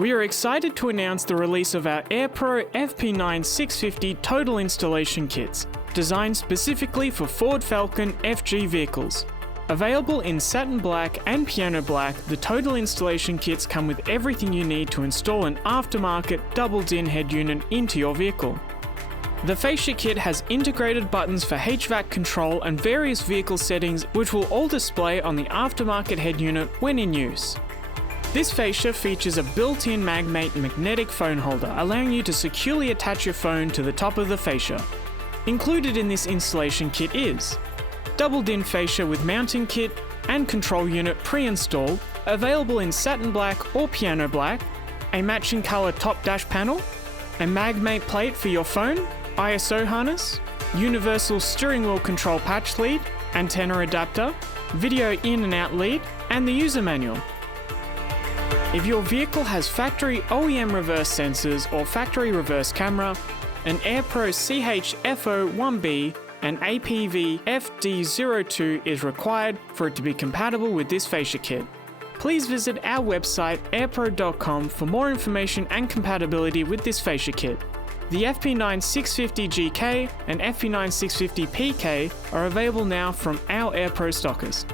We are excited to announce the release of our Aerpro FP9650 total installation kits, designed specifically for Ford Falcon FG vehicles. Available in satin black and piano black, the total installation kits come with everything you need to install an aftermarket double-din head unit into your vehicle. The fascia kit has integrated buttons for HVAC control and various vehicle settings, which will all display on the aftermarket head unit when in use. This fascia features a built-in Magmate magnetic phone holder, allowing you to securely attach your phone to the top of the fascia. Included in this installation kit is double-din fascia with mounting kit and control unit pre-installed, available in satin black or piano black, a matching colour top dash panel, a Magmate plate for your phone, ISO harness, universal steering wheel control patch lead, antenna adapter, video in and out lead, and the user manual. If your vehicle has factory OEM reverse sensors or factory reverse camera, an Aerpro CHFO1B and APV FD02 is required for it to be compatible with this fascia kit. Please visit our website aerpro.com for more information and compatibility with this fascia kit. The FP9650 GK and FP9650 PK are available now from our Aerpro stockers.